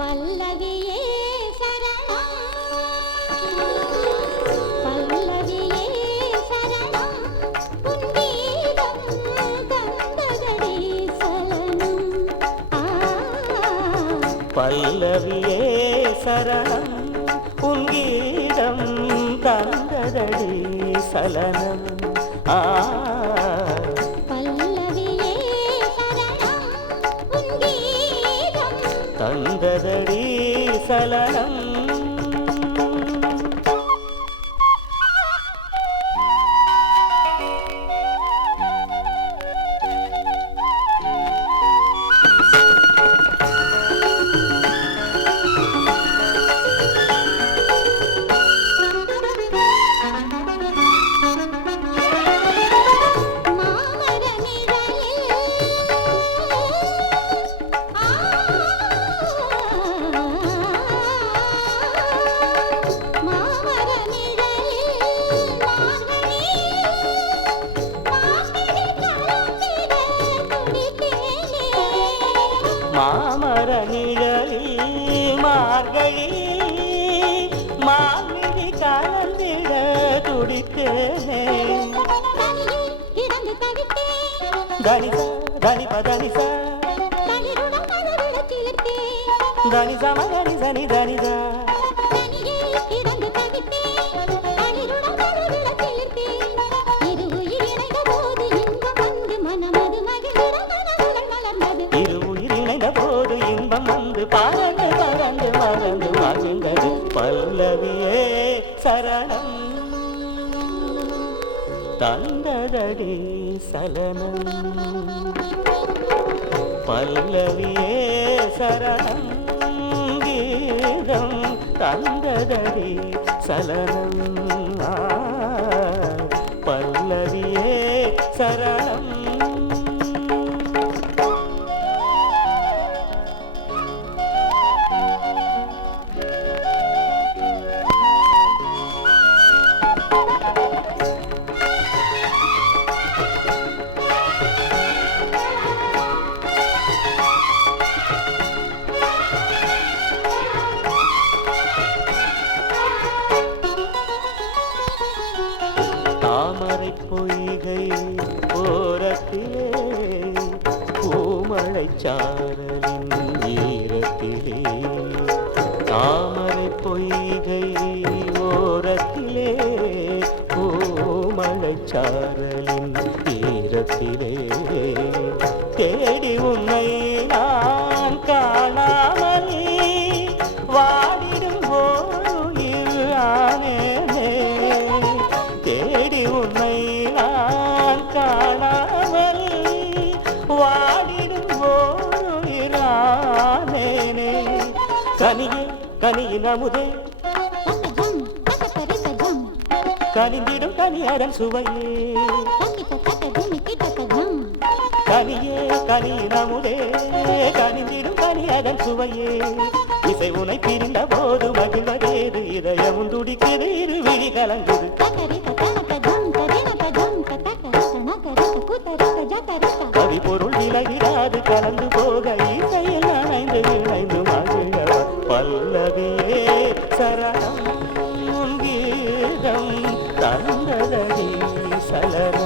பல்லவியே சரணம் பல்லவியே சரணம் உன் கீதம் தந்ததடி சலனம் பல்லவியே சரணம் உன் கீதம் தந்ததடி சலனம் பல்லவியே சரணம் உன் கீதம் தந்ததடி சலனம் மாமர நிழலில் மார்கழி மார்கழி கலந்திட துடித்தேனே தனிசா தனிப தனிசா தனிசா மகனி சனி தனிசா பறந்து பறந்து மறந்து மகிழ்ந்தது பல்லவியே சரணம் தந்ததடி சலனம் பல்லவியே சரணம் கீதம் தந்ததடி சலனம் பல்லவியே சரணம் தாமரை பொய்கை ஓரத்திலே பூமழை சாரலின் ஈரத்திலே தாமரை பொய்கை ஓரத்திலே பூமழை சாரலின் ஈரத்திலே தேடி உன்னை நான் காணாமல் வாடிடும் ஓருயிர் ஆனேனே தேடி உன்னை நான் காணாமல் வாடிடும் ஓருயிரானேனே கனியே கனியின் அமுதே கனிந்திடும் கனியடன் சுவையே கனியே கனியின் அமுதே கனிந்திடும் கனியடன் சுவையே இசை உனை பிரிந்த போது மகிழ்வதேது இதயமும் துடிக்குது இரு விழி கலங்குது கவி பொருள் விலகிடாது கலந்து போக இசையில் அணைந்து இணைந்து மகிழ பல்லவியே சரணம் கீதம் தந்ததடி சலனம்